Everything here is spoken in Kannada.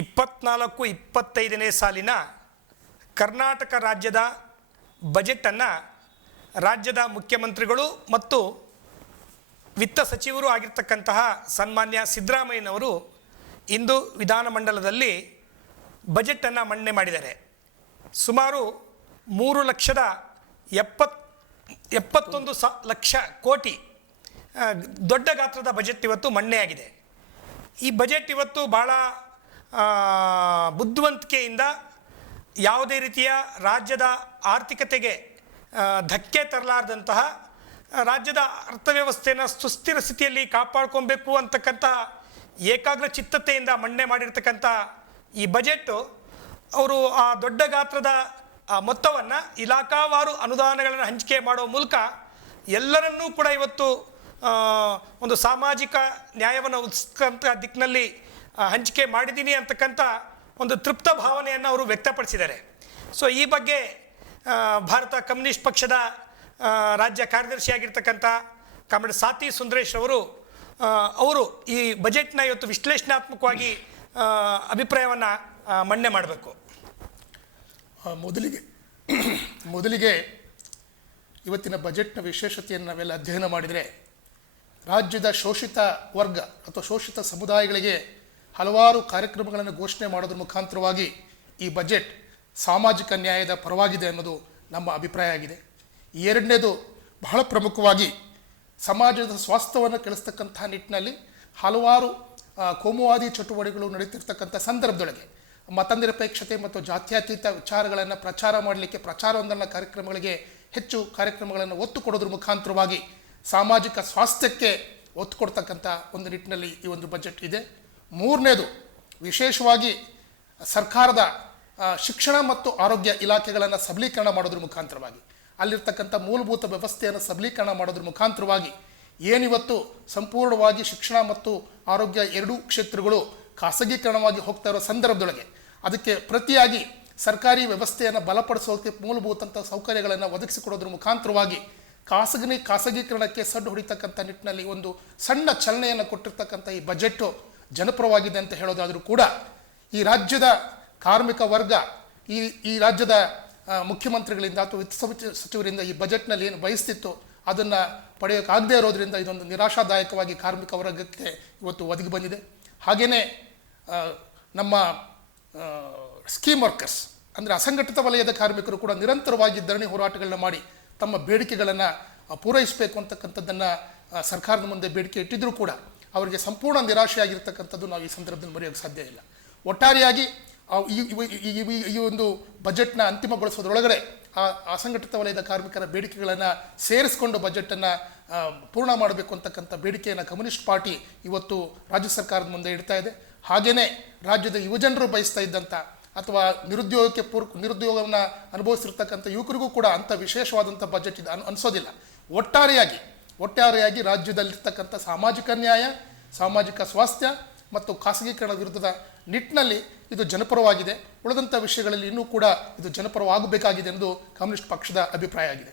ಇಪ್ಪತ್ನಾಲ್ಕು, ಇಪ್ಪತ್ತೈದನೇ ಸಾಲಿನ ಕರ್ನಾಟಕ ರಾಜ್ಯದ ಬಜೆಟನ್ನು ರಾಜ್ಯದ ಮುಖ್ಯಮಂತ್ರಿಗಳು ಮತ್ತು ವಿತ್ತ ಸಚಿವರು ಆಗಿರ್ತಕ್ಕಂತಹ ಸನ್ಮಾನ್ಯ ಸಿದ್ದರಾಮಯ್ಯನವರು ಇಂದು ವಿಧಾನಮಂಡಲದಲ್ಲಿ ಬಜೆಟನ್ನು ಮಂಡನೆ ಮಾಡಿದ್ದಾರೆ. ಸುಮಾರು ಮೂರು ಲಕ್ಷದ ಎಪ್ಪತ್, ಎಪ್ಪತ್ತೊಂದು ಸ, ಲಕ್ಷ ಕೋಟಿ ದೊಡ್ಡ ಗಾತ್ರದ ಬಜೆಟ್ ಇವತ್ತು ಮಂಡನೆಯಾಗಿದೆ. ಈ ಬಜೆಟ್ ಇವತ್ತು ಭಾಳ ಬುದ್ಧಿವಂತಿಕೆಯಿಂದ ಯಾವುದೇ ರೀತಿಯ ರಾಜ್ಯದ ಆರ್ಥಿಕತೆಗೆ ಧಕ್ಕೆ ತರಲಾರ್ದಂತಹ ರಾಜ್ಯದ ಅರ್ಥವ್ಯವಸ್ಥೆಯನ್ನು ಸುಸ್ಥಿರ ಸ್ಥಿತಿಯಲ್ಲಿ ಕಾಪಾಡ್ಕೊಬೇಕು ಅಂತಕ್ಕಂಥ ಏಕಾಗ್ರ ಚಿತ್ತತೆಯಿಂದ ಮಂಡನೆ ಮಾಡಿರ್ತಕ್ಕಂಥ ಈ ಬಜೆಟ್ಟು ಅವರು ಆ ದೊಡ್ಡ ಗಾತ್ರದ ಮೊತ್ತವನ್ನು ಇಲಾಖಾವಾರು ಅನುದಾನಗಳನ್ನು ಹಂಚಿಕೆ ಮಾಡೋ ಮೂಲಕ ಎಲ್ಲರನ್ನೂ ಕೂಡ ಇವತ್ತು ಒಂದು ಸಾಮಾಜಿಕ ನ್ಯಾಯವನ್ನು ಉತ್ಸ್ಕಂತ ದಿಕ್ಕಿನಲ್ಲಿ ಹಂಚಿಕೆ ಮಾಡಿದ್ದೀನಿ ಅಂತಕ್ಕಂಥ ಒಂದು ತೃಪ್ತ ಭಾವನೆಯನ್ನು ಅವರು ವ್ಯಕ್ತಪಡಿಸಿದ್ದಾರೆ. ಸೊ ಈ ಬಗ್ಗೆ ಭಾರತ ಕಮ್ಯುನಿಸ್ಟ್ ಪಕ್ಷದ ರಾಜ್ಯ ಕಾರ್ಯದರ್ಶಿಯಾಗಿರ್ತಕ್ಕಂಥ ಕಾಮ್ರೇಡ್ ಸಾತಿ ಸುಂದರೇಶ್ ಅವರು ಅವರು ಈ ಬಜೆಟ್ನ ಇವತ್ತು ವಿಶ್ಲೇಷಣಾತ್ಮಕವಾಗಿ ಅಭಿಪ್ರಾಯವನ್ನು ಮಂಡನೆ ಮಾಡಬೇಕು. ಮೊದಲಿಗೆ ಮೊದಲಿಗೆ ಇವತ್ತಿನ ಬಜೆಟ್ನ ವಿಶೇಷತೆಯನ್ನು ನಾವೆಲ್ಲ ಅಧ್ಯಯನ ಮಾಡಿದರೆ, ರಾಜ್ಯದ ಶೋಷಿತ ವರ್ಗ ಅಥವಾ ಶೋಷಿತ ಸಮುದಾಯಗಳಿಗೆ ಹಲವಾರು ಕಾರ್ಯಕ್ರಮಗಳನ್ನು ಘೋಷಣೆ ಮಾಡೋದ್ರ ಮುಖಾಂತರವಾಗಿ ಈ ಬಜೆಟ್ ಸಾಮಾಜಿಕ ನ್ಯಾಯದ ಪರವಾಗಿದೆ ಅನ್ನೋದು ನಮ್ಮ ಅಭಿಪ್ರಾಯ ಆಗಿದೆ. ಎರಡನೇದು ಬಹಳ ಪ್ರಮುಖವಾಗಿ ಸಮಾಜದ ಸ್ವಾಸ್ಥ್ಯವನ್ನು ಕೆಳಿಸ್ತಕ್ಕಂಥ ನಿಟ್ಟಿನಲ್ಲಿ ಹಲವಾರು ಕೋಮುವಾದಿ ಚಟುವಟಿಕೆಗಳು ನಡೀತಿರ್ತಕ್ಕಂಥ ಸಂದರ್ಭದೊಳಗೆ ಮತನಿರಪೇಕ್ಷತೆ ಮತ್ತು ಜಾತ್ಯತೀತ ವಿಚಾರಗಳನ್ನು ಪ್ರಚಾರ ಮಾಡಲಿಕ್ಕೆ ಪ್ರಚಾರವೊಂದನ್ನು ಕಾರ್ಯಕ್ರಮಗಳಿಗೆ ಹೆಚ್ಚು ಕಾರ್ಯಕ್ರಮಗಳನ್ನು ಒತ್ತು ಕೊಡೋದ್ರ ಮುಖಾಂತರವಾಗಿ ಸಾಮಾಜಿಕ ಸ್ವಾಸ್ಥ್ಯಕ್ಕೆ ಒತ್ತು ಕೊಡ್ತಕ್ಕಂಥ ಒಂದು ನಿಟ್ಟಿನಲ್ಲಿ ಈ ಒಂದು ಬಜೆಟ್ ಇದೆ. ಮೂರನೇದು, ವಿಶೇಷವಾಗಿ ಸರ್ಕಾರದ ಶಿಕ್ಷಣ ಮತ್ತು ಆರೋಗ್ಯ ಇಲಾಖೆಗಳನ್ನು ಸಬಲೀಕರಣ ಮಾಡೋದ್ರ ಮುಖಾಂತರವಾಗಿ. ಅಲ್ಲಿರ್ತಕ್ಕಂಥ ಮೂಲಭೂತ ವ್ಯವಸ್ಥೆಯನ್ನು ಸಬಲೀಕರಣ ಮಾಡೋದ್ರ ಮುಖಾಂತರವಾಗಿ ಏನಿವತ್ತು ಸಂಪೂರ್ಣವಾಗಿ ಶಿಕ್ಷಣ ಮತ್ತು ಆರೋಗ್ಯ ಎರಡೂ ಕ್ಷೇತ್ರಗಳು ಖಾಸಗೀಕರಣವಾಗಿ ಹೋಗ್ತಾ ಇರೋ ಸಂದರ್ಭದೊಳಗೆ ಅದಕ್ಕೆ ಪ್ರತಿಯಾಗಿ ಸರ್ಕಾರಿ ವ್ಯವಸ್ಥೆಯನ್ನು ಬಲಪಡಿಸೋದಕ್ಕೆ ಮೂಲಭೂತಂಥ ಸೌಕರ್ಯಗಳನ್ನು ಒದಗಿಸಿಕೊಡೋದ್ರ ಮುಖಾಂತರವಾಗಿ ಖಾಸಗಿ, ಖಾಸಗೀಕರಣಕ್ಕೆ ಸಡ್ಡು ಹೊಡಿತಕ್ಕಂಥ ನಿಟ್ಟಿನಲ್ಲಿ ಒಂದು ಸಣ್ಣ ಚಲನೆಯನ್ನು ಕೊಟ್ಟಿರ್ತಕ್ಕಂಥ ಈ ಬಜೆಟ್ಟು ಜನಪರವಾಗಿದೆ ಅಂತ ಹೇಳೋದಾದರೂ ಕೂಡ ಈ ರಾಜ್ಯದ ಕಾರ್ಮಿಕ ವರ್ಗ, ಈ ಈ ರಾಜ್ಯದ ಮುಖ್ಯಮಂತ್ರಿಗಳಿಂದ ಅಥವಾ ವಿತ್ತ ಸಚಿವ- ಸಚಿವರಿಂದ ಈ ಬಜೆಟ್ನಲ್ಲಿ ಏನು ಬಯಸ್ತಿತ್ತು ಅದನ್ನು ಪಡೆಯೋಕ್ಕಾಗದೇ ಇರೋದ್ರಿಂದ ಇದೊಂದು ನಿರಾಶಾದಾಯಕವಾಗಿ ಕಾರ್ಮಿಕ ವರ್ಗಕ್ಕೆ ಇವತ್ತು ಒದಗಿ ಬಂದಿದೆ. ಹಾಗೆಯೇ ನಮ್ಮ ಸ್ಕೀಮ್ ವರ್ಕರ್ಸ್ ಅಂದರೆ ಅಸಂಘಟಿತ ವಲಯದ ಕಾರ್ಮಿಕರು ಕೂಡ ನಿರಂತರವಾಗಿ ಧರಣಿ ಹೋರಾಟಗಳನ್ನ ಮಾಡಿ ತಮ್ಮ ಬೇಡಿಕೆಗಳನ್ನು ಪೂರೈಸಬೇಕು ಅಂತಕ್ಕಂಥದ್ದನ್ನು ಸರ್ಕಾರದ ಮುಂದೆ ಬೇಡಿಕೆ ಇಟ್ಟಿದ್ದರೂ ಕೂಡ ಅವರಿಗೆ ಸಂಪೂರ್ಣ ನಿರಾಶೆಯಾಗಿರ್ತಕ್ಕಂಥದ್ದು ನಾವು ಈ ಸಂದರ್ಭದಲ್ಲಿ ಮರೆಯೋಕ್ಕೆ ಸಾಧ್ಯ ಇಲ್ಲ. ಒಟ್ಟಾರೆಯಾಗಿ ಈ- ಒಂದು ಬಜೆಟ್ನ ಅಂತಿಮಗೊಳಿಸೋದ್ರೊಳಗಡೆ ಆ ಅಸಂಘಟಿತ ವಲಯದ ಕಾರ್ಮಿಕರ ಬೇಡಿಕೆಗಳನ್ನು ಸೇರಿಸಿಕೊಂಡು ಬಜೆಟನ್ನು ಪೂರ್ಣ ಮಾಡಬೇಕು ಅಂತಕ್ಕಂಥ ಬೇಡಿಕೆಯನ್ನು ಕಮ್ಯುನಿಸ್ಟ್ ಪಾರ್ಟಿ ಇವತ್ತು ರಾಜ್ಯ ಸರ್ಕಾರದ ಮುಂದೆ ಇಡ್ತಾ ಇದೆ. ಹಾಗೆಯೇ ರಾಜ್ಯದ ಯುವಜನರು ಬಯಸ್ತಾ ಇದ್ದಂಥ ಅಥವಾ ನಿರುದ್ಯೋಗಕ್ಕೆ ಪೂರ್, ನಿರುದ್ಯೋಗವನ್ನು ಅನುಭವಿಸಿರ್ತಕ್ಕಂಥ ಯುವಕರಿಗೂ ಕೂಡ ಅಂಥ ವಿಶೇಷವಾದಂಥ ಬಜೆಟ್ ಇದು ಅನ್, ಅನಿಸೋದಿಲ್ಲ. ಒಟ್ಟಾರೆಯಾಗಿ ಒಟ್ಟಾರೆಯಾಗಿ ರಾಜ್ಯದಲ್ಲಿರ್ತಕ್ಕಂಥ ಸಾಮಾಜಿಕ ನ್ಯಾಯ, ಸಾಮಾಜಿಕ ಸ್ವಾಸ್ಥ್ಯ ಮತ್ತು ಖಾಸಗೀಕರಣ ವಿರುದ್ಧದ ನಿಟ್ಟಿನಲ್ಲಿ ಇದು ಜನಪರವಾಗಿದೆ. ಉಳಿದಂಥ ವಿಷಯಗಳಲ್ಲಿ ಇನ್ನೂ ಕೂಡ ಇದು ಜನಪರವಾಗಬೇಕಾಗಿದೆ ಎಂದು ಕಮ್ಯುನಿಸ್ಟ್ ಪಕ್ಷದ ಅಭಿಪ್ರಾಯ ಆಗಿದೆ.